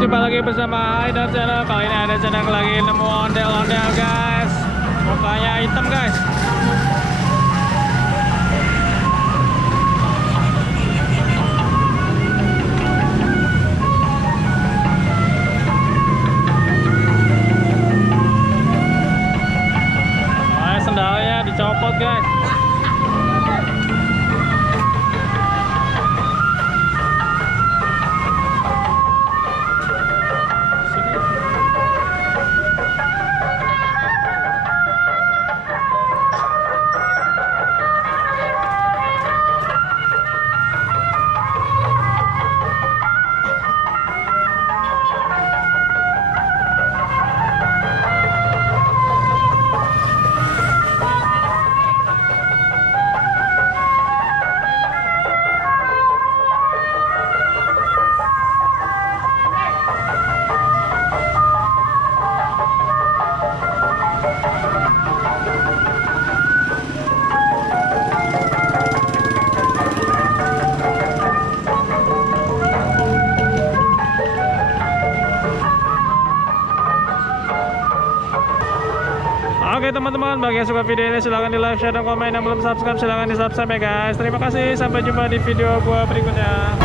jumpa lagi bersama Idol Channel. Kali ini ada channel lagi nemu ondel-ondel guys. Mukanya hitam guys. Sendalnya dicopot guys. Oke teman-teman, bagi yang suka video ini silahkan di like, share, dan komen. Yang belum subscribe silahkan di subscribe ya guys. Terima kasih, sampai jumpa di video gua berikutnya.